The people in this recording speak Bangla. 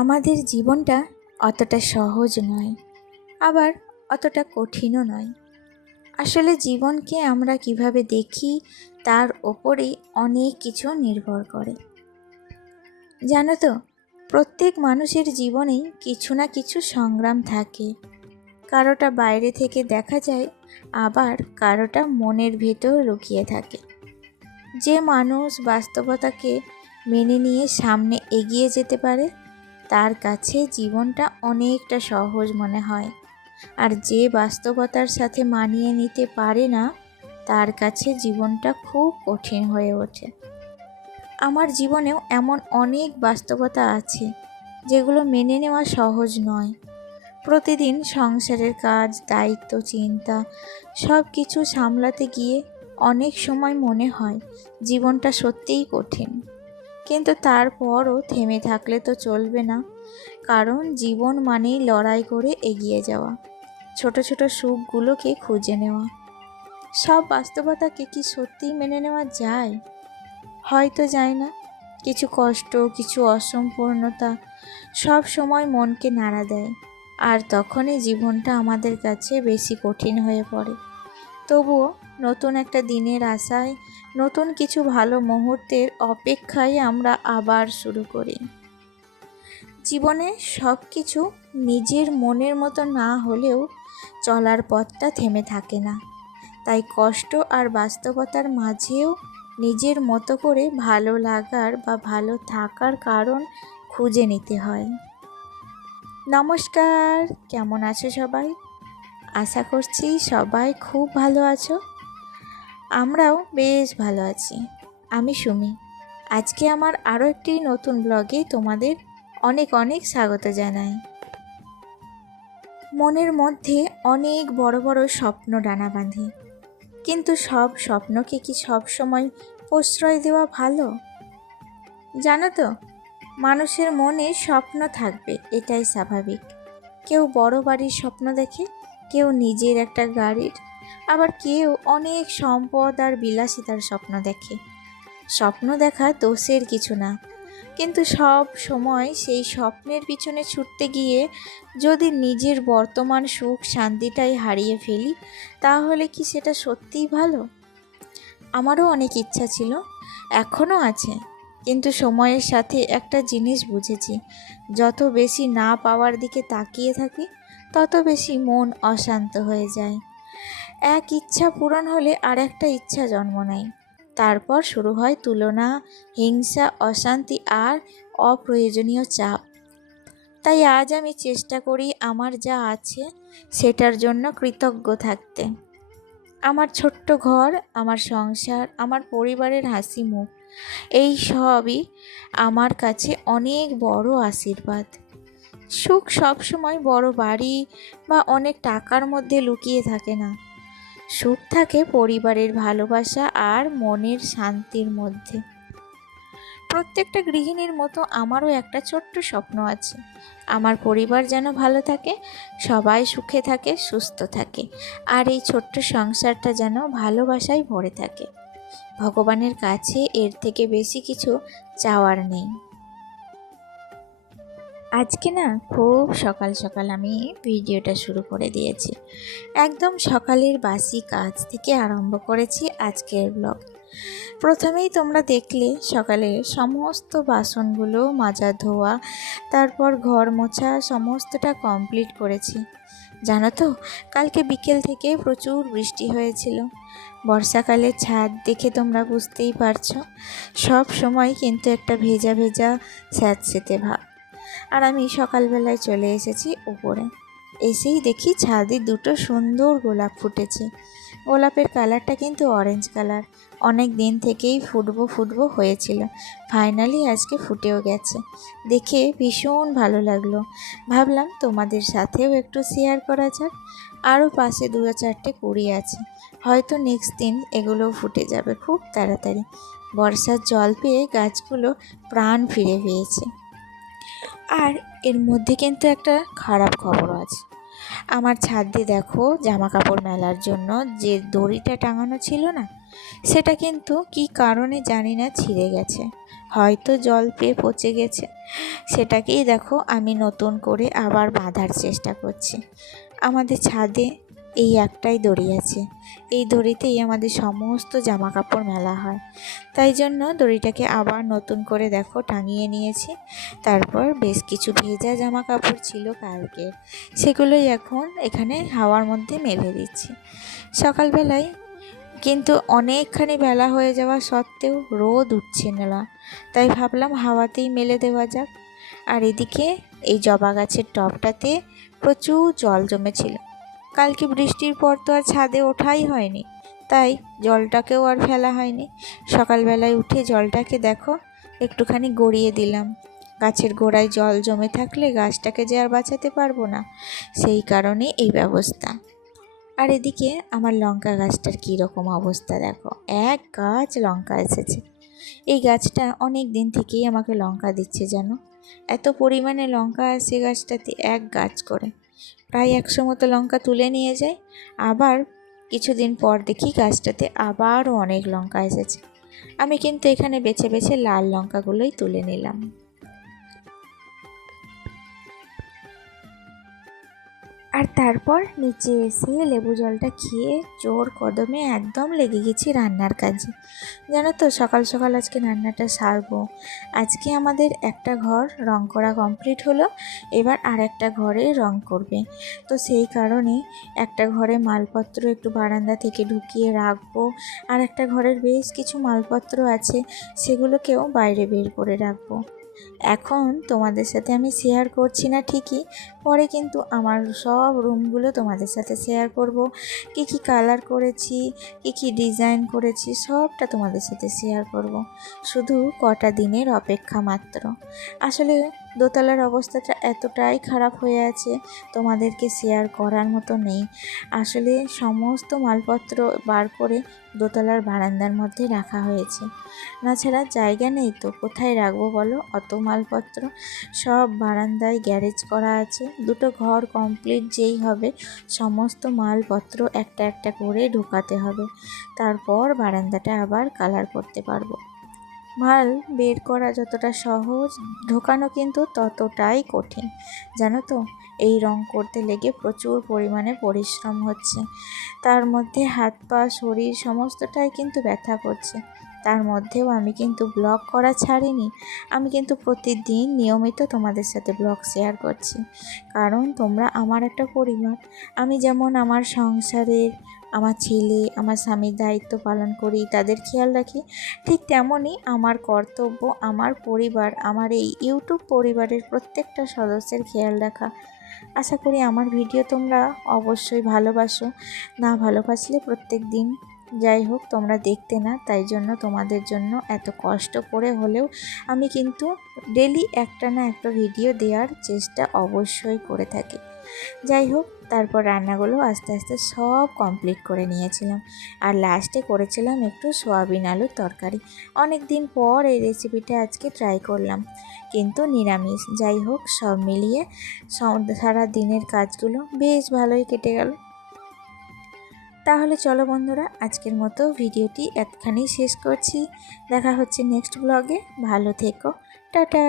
আমাদের জীবনটা অতটা সহজ নয়, আবার অতটা কঠিনও নয়। আসলে জীবনকে আমরা কিভাবে দেখি তার ওপরেই অনেক কিছু নির্ভর করে। জানো তো, প্রত্যেক মানুষের জীবনেই কিছু না কিছু সংগ্রাম থাকে। কারোটা বাইরে থেকে দেখা যায়, আবার কারোটা মনের ভেতর লুকিয়ে থাকে। যে মানুষ বাস্তবতাকে মেনে নিয়ে সামনে এগিয়ে যেতে পারে, তার কাছে জীবনটা অনেকটা সহজ মনে হয়। আর যে বাস্তবতার সাথে মানিয়ে নিতে পারে না, তার কাছে জীবনটা খুব কঠিন হয়ে ওঠে। আমার জীবনেও এমন অনেক বাস্তবতা আছে যেগুলো মেনে নেওয়া সহজ নয়। প্রতিদিন সংসারের কাজ, দায়িত্ব, চিন্তা সব কিছু সামলাতে গিয়ে অনেক সময় মনে হয় জীবনটা সত্যিই কঠিন। কিন্তু তারপরও থেমে থাকলে তো চলবে না, কারণ জীবন মানেই লড়াই করে এগিয়ে যাওয়া, ছোট ছোট সুখগুলোকে খুঁজে নেওয়া। সব বাস্তবতাকে কি সত্যিই মেনে নেওয়া যায়? হয়তো যায় না। কিছু কষ্ট, কিছু অসম্পূর্ণতা সব সময় মনকে নাড়া দেয়, আর তখনই জীবনটা আমাদের কাছে বেশি কঠিন হয়ে পড়ে। তবুও নতুন একটা দিনের আশায়, নতুন কিছু ভালো মুহূর্তের অপেক্ষায় আমরা আবার শুরু করি। জীবনে সব কিছু নিজের মনের মতো না হলেও চলার পথটা থেমে থাকে না। তাই কষ্ট আর বাস্তবতার মাঝেও নিজের মতো করে ভালো লাগার বা ভালো থাকার কারণ খুঁজে নিতে হয়। নমস্কার, কেমন আছো সবাই? আশা করছি সবাই খুব ভালো আছো। আমরাও বেশ ভালো আছি। আমি সুমি। আজকে আমার আরও একটি নতুন ব্লগে তোমাদের অনেক অনেক স্বাগত জানাই। মনের মধ্যে অনেক বড় বড় স্বপ্ন ডানা বাঁধে, কিন্তু সব স্বপ্নকে কি সব সময় প্রশ্রয় দেওয়া ভালো? জানো তো, মানুষের মনে স্বপ্ন থাকবে, এটাই স্বাভাবিক। কেউ বড় বাড়ির স্বপ্ন দেখে, কেউ নিজের একটা গাড়ির, আবার কেউ অনেক সম্পদ আর বিলাসিতার স্বপ্ন দেখে। স্বপ্ন দেখা দোষের কিছু না, কিন্তু সব সময় সেই স্বপ্নের পিছনে ছুটতে গিয়ে যদি নিজের বর্তমান সুখ শান্তিটাই হারিয়ে ফেলি, তাহলে কি সেটা সত্যিই ভালো? আমারও অনেক ইচ্ছা ছিল, এখনও আছে, কিন্তু সময়ের সাথে একটা জিনিস বুঝেছি, যত বেশি না পাওয়ার দিকে তাকিয়ে থাকি, তত বেশি মন অশান্ত হয়ে যায়। এক ইচ্ছা পূরণ হলে আর একটা ইচ্ছা জন্ম নেয়। তারপর শুরু হয় তুলনা, হিংসা, অশান্তি আর অপ্রয়োজনীয় চাপ। তাই আজ আমি চেষ্টা করি আমার যা আছে সেটার জন্য কৃতজ্ঞ থাকতে। আমার ছোট্ট ঘর, আমার সংসার, আমার পরিবারের হাসি মুখ, এই সবই আমার কাছে অনেক বড় আশীর্বাদ। সুখ সবসময় বড় বাড়ি বা অনেক টাকার মধ্যে লুকিয়ে থাকে না। সুখ থাকে পরিবারের ভালোবাসা আর মনের শান্তির মধ্যে। প্রত্যেকটা গৃহিণীর মতো আমারও একটা ছোট্ট স্বপ্ন আছে, আমার পরিবার যেন ভালো থাকে, সবাই সুখে থাকে, সুস্থ থাকে, আর এই ছোট্ট সংসারটা যেন ভালোবাসায় ভরে থাকে। ভগবানের কাছে এর থেকে বেশি কিছু চাওয়ার নেই। আজকে না খুব সকাল সকাল আমি ভিডিওটা শুরু করে দিয়েছি। একদম সকালের বাসি কাজ থেকে আরম্ভ করেছি আজকের ব্লগ। প্রথমেই তোমরা দেখলে সকালে সমস্ত বাসনগুলো মাজা ধোয়া, তারপর ঘর মোছা সমস্তটা কমপ্লিট করেছি। জানো তো, কালকে বিকেল থেকে প্রচুর বৃষ্টি হয়েছিল। বর্ষাকালের ছাদ দেখে তোমরা বুঝতেই পারছো, সব সময় কিন্তু একটা ভেজা ভেজা স্যাঁতসেঁতে ভাব। আর আমি সকালবেলায় চলে এসেছি উপরে। এসেই দেখি ছাদে দুটো সুন্দর গোলাপ ফুটেছে। গোলাপের কালারটা কিন্তু অরেঞ্জ কালার। অনেক দিন থেকেই ফুটবো হয়েছিল, ফাইনালি আজকে ফুটেও গেছে। দেখে ভীষণ ভালো লাগলো। ভাবলাম তোমাদের সাথেও একটু শেয়ার করা যাক। আরও পাশে 2-4টে কুড়ি আছে, হয়তো নেক্সট দিন এগুলো ফুটে যাবে খুব তাড়াতাড়ি। বর্ষার জল পেয়ে গাছগুলো প্রাণ ফিরে পেয়েছে। আর এর মধ্যে কিন্তু একটা খারাপ খবরও আছে। আমার ছাদে দেখো, জামা কাপড় মেলার জন্য যে দড়িটা টাঙানো ছিল না, সেটা কিন্তু কী কারণে জানি না ছিঁড়ে গেছে, হয়তো জল পেয়ে পচে গেছে। সেটাকেই দেখো আমি নতুন করে আবার বাঁধার চেষ্টা করছি। আমাদের ছাদে এই একটাই দড়ি আছে, এই দড়িতেই আমাদের সমস্ত জামা কাপড় মেলা হয়। তাই জন্য দড়িটাকে আবার নতুন করে দেখো টাঙিয়ে নিয়েছি। তারপর বেশ কিছু ভেজা জামা কাপড় ছিল কালকের, সেগুলোই এখন এখানে হাওয়ার মধ্যে মেলে দিচ্ছি। সকালবেলায় কিন্তু অনেকখানি বেলা হয়ে যাওয়া সত্ত্বেও রোদ উঠছে না, তাই ভাবলাম হাওয়াতেই মেলে দেওয়া যাক। আর এদিকে এই জবা গাছের টবটাতে প্রচুর জল জমেছিল। কালকে বৃষ্টির পর তো আর ছাদে ওঠাই হয়নি, তাই জলটাকেও আর ফেলা হয়নি। সকালবেলায় উঠে জলটাকে দেখো একটুখানি গড়িয়ে দিলাম। গাছের গোড়ায় জল জমে থাকলে গাছটাকে যে আর বাঁচাতে পারবো না, সেই কারণে এই ব্যবস্থা। আর এদিকে আমার লঙ্কা গাছটার কী রকম অবস্থা দেখো, এক গাছ লঙ্কা এসেছে। এই গাছটা অনেক দিন থেকেই আমাকে লঙ্কা দিচ্ছে জানো, এত পরিমাণে লঙ্কা আসে গাছটাতে, এক গাছ করে প্রায় 100 মতো লঙ্কা তুলে নিয়ে যায়। আবার কিছুদিন পর দেখি গাছটাতে আবারও অনেক লঙ্কা এসেছে। আমি কিন্তু এখানে বেছে বেছে লাল লঙ্কাগুলোই তুলে নিলাম। আর তারপর নিচে এসে লেবু জলটা খেয়ে জোর কদমে একদম লেগে গেছি রান্নার কাজে। জানো তো সকাল সকাল আজকে রান্নাটা সারবো। আজকে আমাদের একটা ঘর রং করা কমপ্লিট হলো, এবার আর একটা ঘরে রং করবে। তো সেই কারণে একটা ঘরে মালপত্র একটু বারান্দা থেকে ঢুকিয়ে রাখবো, আর একটা ঘরের বেশ কিছু মালপত্র আছে, সেগুলোকেও বাইরে বের করে রাখবো। এখন তোমাদের সাথে আমি শেয়ার করছি না ঠিকই, পরে কিন্তু আমার সব রুমগুলো তোমাদের সাথে শেয়ার করব। কী কী কালার করেছি, কী কী ডিজাইন করেছি, সবটা তোমাদের সাথে শেয়ার করব। শুধু কটা দিনের অপেক্ষা মাত্র। আসলে দোতলার অবস্থাটা এতটাই খারাপ হয়ে আছে, তোমাদেরকে শেয়ার করার মতো নেই। আসলে সমস্ত মালপত্র বার করে দোতলার বারান্দার মধ্যে রাখা হয়েছে, তাছাড়া জায়গা নেই তো কোথায় রাখবো বলো অত মালপত্র। সব বারান্দায় গ্যারেজ করা আছে, দুটো ঘর কমপ্লিট যেই হবে সমস্ত মালপত্র একটা একটা করে ঢোকাতে হবে, তারপর বারান্দাটা আবার কালার করতে পারবো। মাল বের করা যতটা সহজ, ঢোকানো কিন্তু ততটাই কঠিন জানো তো। এই রং করতে লেগে প্রচুর পরিমাণে পরিশ্রম হচ্ছে, তার মধ্যে হাত পা শরীর সমস্তটাই কিন্তু ব্যথা করছে। তার মধ্যেও আমি কিন্তু ব্লগ করা ছাড়িনি, আমি কিন্তু প্রতিদিন নিয়মিত তোমাদের সাথে ব্লগ শেয়ার করছি, কারণ তোমরা আমার একটা পরিবার। আমি যেমন আমার সংসারের, আমার ছেলে আমার স্বামীর দায়িত্ব পালন করি, তাদের খেয়াল রাখি, ঠিক তেমনই আমার কর্তব্য আমার পরিবার, আমার এই ইউটিউব পরিবারের প্রত্যেকটা সদস্যের খেয়াল রাখা। আশা করি আমার ভিডিও তোমরা অবশ্যই ভালোবাসো, না ভালোবাসলে প্রত্যেক দিন যাই হোক তোমরা দেখতে না, তাই জন্য তোমাদের জন্য এত কষ্ট করে হলেও আমি কিন্তু ডেলি একটা না একটা ভিডিও দেওয়ার চেষ্টা অবশ্যই করে থাকি। যাই হোক, তারপর রান্নাগুলো আস্তে আস্তে সব কমপ্লিট করে নিয়েছিলাম, আর লাস্টে করেছিলাম একটু সয়াবিন আলুর তরকারি। অনেক দিন পর এই রেসিপিটা আজকে ট্রাই করলাম, কিন্তু নিরামিষ। যাই হোক, সব মিলিয়ে সারা দিনের কাজগুলো বেশ ভালোই কেটে গেল। তাহলে চলো বন্ধুরা, আজকের মতো ভিডিওটি এতখানেই শেষ করছি। দেখা হচ্ছে নেক্সট ব্লগে, ভালো থেকো, টাটা।